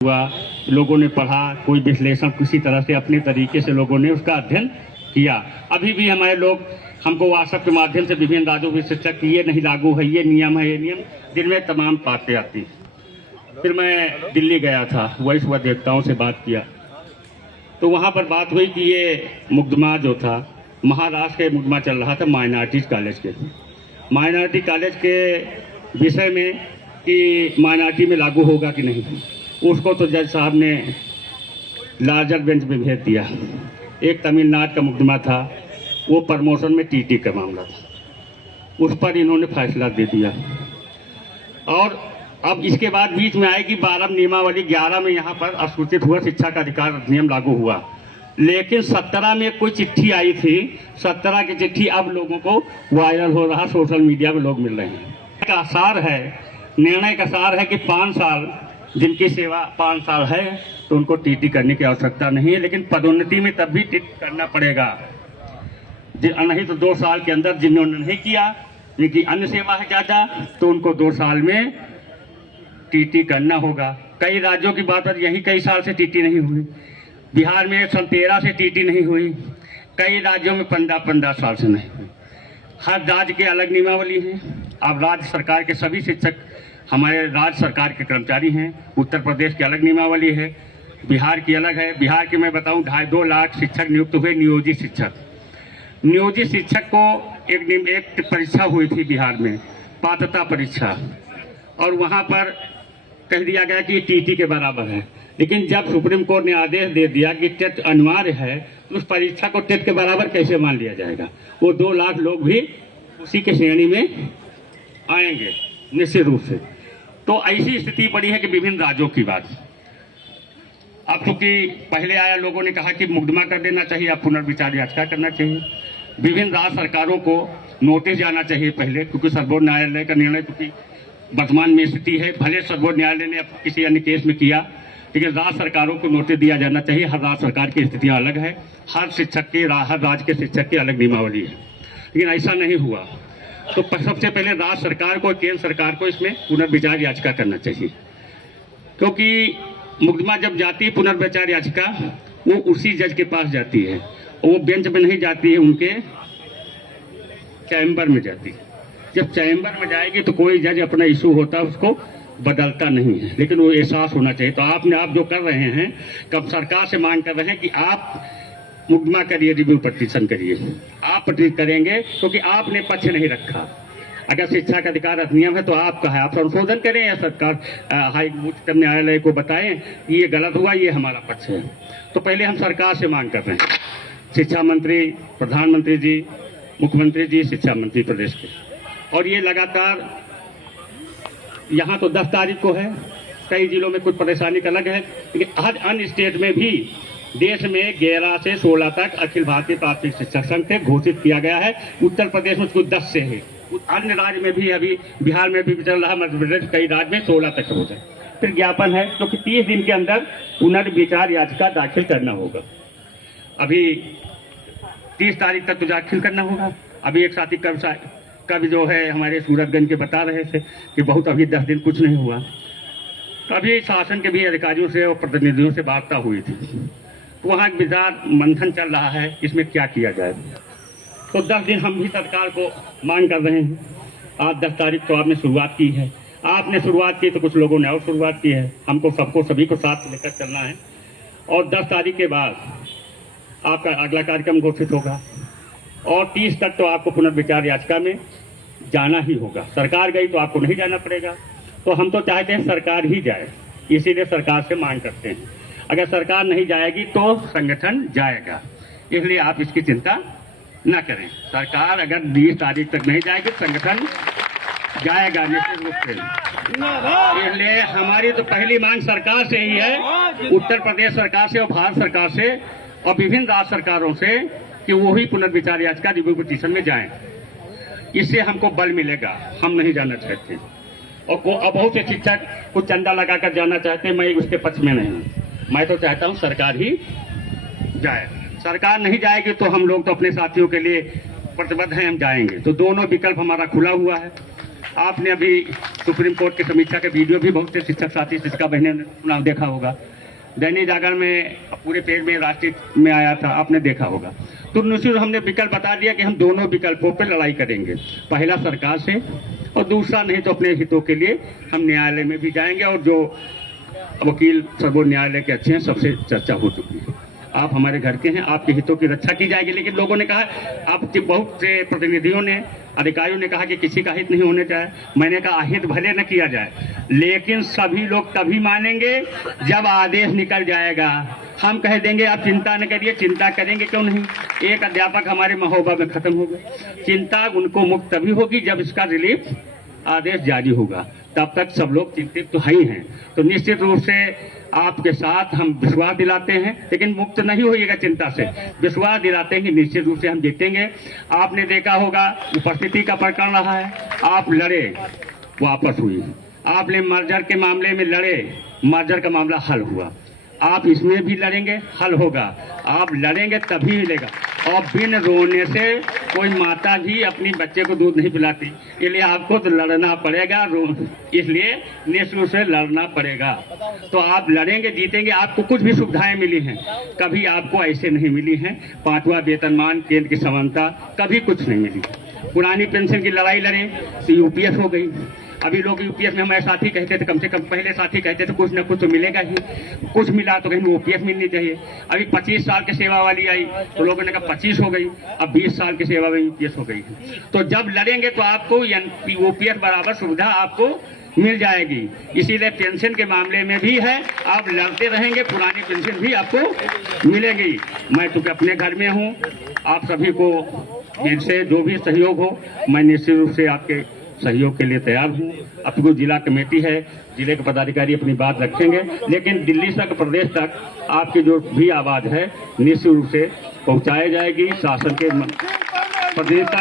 हुआ, लोगों ने पढ़ा, कोई विश्लेषण किसी तरह से अपने तरीके से लोगं ने उसका अध्ययन किया। अभी भी हमारे लोग हमको व्हाट्सएप के माध्यम से विभिन्न राज्यों के शिक्षक की ये नहीं लागू है, ये नियम है, ये नियम, जिनमें तमाम बातें आती। फिर मैं दिल्ली गया था, वही सुबह देवताओं से बात किया, तो वहाँ पर बात हुई कि ये मुकदमा जो था महाराष्ट्र के मुकदमा चल रहा था माइनॉरिटीज कॉलेज के, माइनॉरिटी कॉलेज के विषय में कि माइनॉरिटी में लागू होगा कि नहीं, उसको तो जज साहब ने लार्जर बेंच में भेज दिया। एक तमिलनाडु का मुकदमा था, वो प्रमोशन में टीटी का मामला था, उस पर इन्होंने फैसला दे दिया। और अब इसके बाद बीच में आएगी 12 नियमावली, 11 में यहाँ पर अस्वीकृत हुआ शिक्षा का अधिकार अधिनियम लागू हुआ, लेकिन 17 में कोई चिट्ठी आई थी, 17 की चिट्ठी अब लोगों को वायरल हो रहा, सोशल मीडिया में लोग मिल रहे हैं। का सार है, निर्णय का सार है कि 5 साल जिनकी सेवा 5 साल है तो उनको टीटी करने की आवश्यकता नहीं है, लेकिन पदोन्नति में तब भी टीटी करना पड़ेगा, नहीं तो 2 साल के अंदर जिन्होंने नहीं किया, जिनकी अन्य सेवा है ज़्यादा, तो उनको 2 साल में टीटी करना होगा। कई राज्यों की बात है, यही कई साल से टीटी नहीं हुई, बिहार में सन 13 से टीटी नहीं हुई, कई राज्यों में 15 साल से नहीं हुई। हर राज्य के अलग नियमावली है। अब राज्य सरकार के सभी शिक्षक हमारे राज्य सरकार के कर्मचारी हैं। उत्तर प्रदेश की अलग नियमावली है, बिहार की अलग है। बिहार के मैं बताऊं 2.5 लाख शिक्षक नियुक्त हुए, नियोजित शिक्षक। नियोजित शिक्षक को एक परीक्षा हुई थी बिहार में, पात्रता परीक्षा, और वहां पर कह दिया गया कि टीटी के बराबर है, लेकिन जब सुप्रीम कोर्ट ने आदेश दे दिया कि टेट अनिवार्य है, तो उस परीक्षा को टेट के बराबर कैसे मान लिया जाएगा। वो 2 लाख लोग भी उसी के श्रेणी में आएंगे निश्चित रूप से। तो ऐसी स्थिति पड़ी है कि विभिन्न राज्यों की बात। अब चूंकि पहले आया, लोगों ने कहा कि मुकदमा कर देना चाहिए, अब पुनर्विचार याचिका करना चाहिए। विभिन्न राज्य सरकारों को नोटिस जाना चाहिए पहले, क्योंकि सर्वोच्च न्यायालय का निर्णय क्योंकि वर्तमान में स्थिति है, भले सर्वोच्च न्यायालय ने किसी अन्य केस में किया, लेकिन राज्य सरकारों को नोटिस दिया जाना चाहिए। हर राज्य सरकार की स्थितियाँ अलग है, हर राज्य के शिक्षक की अलग नियमावली है, लेकिन ऐसा नहीं हुआ। तो सबसे पहले राज्य सरकार को, केंद्र सरकार को इसमें पुनर्विचार याचिका करना चाहिए, क्योंकि मुकदमा जब जाती है पुनर्विचार याचिका, वो उसी जज के पास जाती है, वो बेंच में नहीं जाती है, उनके चैम्बर में जाती है। जब चैम्बर में जाएगी तो कोई जज अपना इशू होता है उसको बदलता नहीं है, लेकिन वो एहसास होना चाहिए। तो आप जो कर रहे हैं, कब सरकार से मांग कर रहे हैं कि आप मुकदमा करिए, रिव्यू पटिशन करिए, आप पटिशन करेंगे क्योंकि आपने पक्ष नहीं रखा। अगर शिक्षा का अधिकार अधिनियम है तो आपका है, आप संशोधन करें या सरकार उच्चतम न्यायालय को बताएं कि ये गलत हुआ, ये हमारा पक्ष है। तो पहले हम सरकार से मांग कर रहे हैं, शिक्षा मंत्री, प्रधानमंत्री जी, मुख्यमंत्री जी, शिक्षा मंत्री प्रदेश के, और ये लगातार यहाँ तो 10 तारीख को है, कई जिलों में कुछ परेशानी का अलग है, लेकिन हर अन्य स्टेट में भी देश में 11 से 16 तक अखिल भारतीय प्राथमिक शिक्षक संघ से घोषित किया गया है। उत्तर प्रदेश में कुछ 10 से है, अन्य राज्य में भी, अभी बिहार में भी चल रहा, मध्य प्रदेश कई राज्य में 16 तक हो जाए। फिर ज्ञापन है, क्योंकि 30 दिन के अंदर पुनर्विचार याचिका दाखिल करना होगा। अभी 30 तारीख तक तो दाखिल करना होगा। अभी एक साथी कब जो है हमारे सूरतगंज के बता रहे थे कि बहुत अभी 10 दिन कुछ नहीं हुआ। तो अभी शासन के भी अधिकारियों से और प्रतिनिधियों से वार्ता हुई थी, तो वहाँ विचार मंथन चल रहा है इसमें क्या किया जाए। तो 10 दिन हम भी सरकार को मांग कर रहे हैं। आज 10 तारीख तो आपने शुरुआत की है, आपने शुरुआत की तो कुछ लोगों ने और शुरुआत की है, हमको सबको सभी को साथ लेकर चलना है। और 10 तारीख के बाद आपका अगला कार्यक्रम घोषित होगा, और 30 तक तो आपको पुनर्विचार याचिका में जाना ही होगा। सरकार गई तो आपको नहीं जाना पड़ेगा, तो हम तो चाहते हैं सरकार ही जाए, इसीलिए सरकार से मांग करते हैं। अगर सरकार नहीं जाएगी तो संगठन जाएगा, इसलिए आप इसकी चिंता न करें। सरकार अगर 20 तारीख तक नहीं जाएगी तो संगठन जाएगा निश्चित रूप से। इसलिए हमारी तो पहली मांग सरकार से ही है, उत्तर प्रदेश सरकार से और भारत सरकार से और विभिन्न राज्य सरकारों से, कि वो ही पुनर्विचार याचिका रिव्यू पिटीशन में जाएं। इससे हमको बल मिलेगा, हम नहीं जाना चाहते। और बहुत से शिक्षक कुछ चंदा लगाकर जाना चाहते हैं, मैं उसके पक्ष में नहीं हूँ। मैं तो चाहता हूँ सरकार ही जाए। सरकार नहीं जाएगी तो हम लोग तो अपने साथियों के लिए प्रतिबद्ध हैं, हम जाएंगे। तो दोनों विकल्प हमारा खुला हुआ है। आपने अभी सुप्रीम कोर्ट की समीक्षा के वीडियो भी बहुत से शिक्षक साथी शिक्षिका बहने ने सुना देखा होगा। दैनिक जागरण में पूरे पेज में राष्ट्रीय में आया था, आपने देखा होगा। तो निश्चित हमने विकल्प बता दिया कि हम दोनों विकल्पों पर लड़ाई करेंगे, पहला सरकार से और दूसरा नहीं तो अपने हितों के लिए हम न्यायालय में भी जाएंगे। और जो वकील सर्वोच्च न्यायालय के अच्छे हैं, सबसे चर्चा हो चुकी है। आप हमारे घर के हैं, आपके हितों की रक्षा की जाएगी। लेकिन लोगों ने कहा, आपके बहुत से प्रतिनिधियों ने, अधिकारियों ने कहा कि किसी का हित नहीं होने चाहिए। मैंने कहा हित भले न किया जाए, लेकिन सभी लोग तभी मानेंगे जब आदेश निकल जाएगा। हम कह देंगे आप चिंता न करिए, चिंता करेंगे क्यों नहीं। एक अध्यापक हमारे महोबा में खत्म हो गए। चिंता उनको मुक्त तभी होगी जब इसका रिलीफ आदेश जारी होगा, तब तक सब लोग चिंतित तो ही हैं। तो निश्चित रूप से आपके साथ हम विश्वास दिलाते हैं, लेकिन मुक्त नहीं होइएगा चिंता से। विश्वास दिलाते हैं कि निश्चित रूप से हम जीतेंगे। आपने देखा होगा उपस्थिति का प्रकरण रहा है, आप लड़े, वापस हुई। आपने मर्जर के मामले में लड़े, मर्जर का मामला हल हुआ। आप इसमें भी लड़ेंगे, हल होगा। आप लड़ेंगे तभी मिलेगा। और बिन रोने से कोई माता भी अपनी बच्चे को दूध नहीं पिलाती, इसलिए आपको तो लड़ना पड़ेगा। इसलिए निश्चित रूप से लड़ना पड़ेगा। तो आप लड़ेंगे, जीतेंगे। आपको कुछ भी सुविधाएं मिली हैं, कभी आपको ऐसे नहीं मिली हैं। 5वां वेतनमान, केंद्र की समानता, कभी कुछ नहीं मिली। पुरानी पेंशन की लड़ाई लड़े तो यूपीएस हो गई। अभी लोग यूपीएस में हमारे साथी कहते थे, कम से कम पहले साथी कहते थे कुछ ना कुछ तो मिलेगा ही। कुछ मिला तो कहीं ओपीएस मिलनी चाहिए। अभी 25 साल की सेवा वाली आई तो लोगों ने कहा 25 हो गई, अब 20 साल की सेवा में यूपीएस हो गई। तो जब लड़ेंगे तो आपको ओपीएस बराबर सुविधा आपको मिल जाएगी। इसीलिए पेंशन के मामले में भी है, आप लड़ते रहेंगे, पुरानी पेंशन भी आपको मिलेगी। मैं चूंकि अपने घर में हूँ, आप सभी को जिनसे जो भी सहयोग हो, मैं निश्चित रूप से आपके सहयोग के लिए तैयार हूँ। अब तो जिला कमेटी है, जिले के पदाधिकारी अपनी बात रखेंगे, लेकिन दिल्ली तक, प्रदेश तक आपकी जो भी आवाज़ है निश्चित रूप से पहुँचाई जाएगी। शासन के प्रदेश तक